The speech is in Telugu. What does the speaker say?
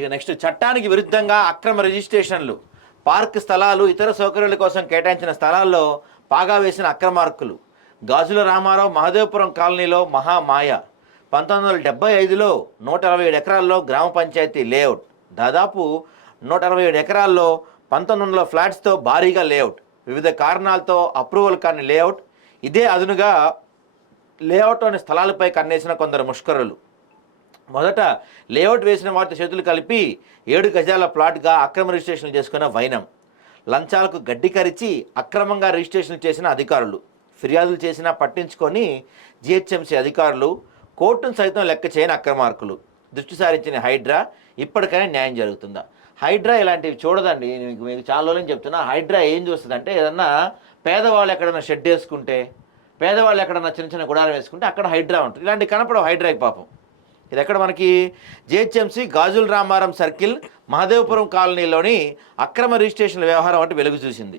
రైట్. నెక్స్ట్, చట్టానికి విరుద్ధంగా అక్రమ రిజిస్ట్రేషన్లు, పార్క్ స్థలాలు, ఇతర సౌకర్యాల కోసం కేటాయించిన స్థలాల్లో పాగా వేసిన అక్రమార్కులు. గాజుల రామారావు మహదేవపురం కాలనీలో మహామాయ. 1975లో 167 ఎకరాల్లో గ్రామ పంచాయతీ లేఅవుట్. దాదాపు 167 ఎకరాల్లో 1900 ఫ్లాట్స్తో భారీగా లేఅవుట్. వివిధ కారణాలతో అప్రూవల్ కాని లేఅవుట్. ఇదే అదునుగా లేఅవుట్లోని స్థలాలపై కన్నేసిన కొందరు ముష్కరులు. మొదట లేఅవుట్ వేసిన వారితో చేతులు కలిపి 7 గజాల ప్లాట్గా అక్రమ రిజిస్ట్రేషన్లు చేసుకున్న వైనం. లంచాలకు గడ్డి కరిచి అక్రమంగా రిజిస్ట్రేషన్లు చేసిన అధికారులు. ఫిర్యాదులు చేసినా పట్టించుకొని జిహెచ్ఎంసీ అధికారులు. కోర్టును సైతం లెక్క చేయని అక్రమార్కులు. దృష్టి సారించిన హైడ్రా. ఇప్పటికైనా న్యాయం జరుగుతుందా? హైడ్రా ఇలాంటివి చూడదండి. మీకు చాలా రోజులు చెప్తున్నా. హైడ్రా ఏం చూస్తుందంటే, ఏదన్నా పేదవాళ్ళు ఎక్కడన్నా షెడ్ వేసుకుంటే, పేదవాళ్ళు ఎక్కడన్నా చిన్న చిన్న గుడారం వేసుకుంటే అక్కడ హైడ్రా ఉంటుంది. ఇలాంటి కనపడవు హైడ్రాకి పాపం. ఇది ఎక్కడ మనకి జిహెచ్ఎంసీ గాజుల రామారం సర్కిల్ మహదేవపురం కాలనీలోని అక్రమ రిజిస్ట్రేషన్ల వ్యవహారం అంటే వెలుగు చూసింది.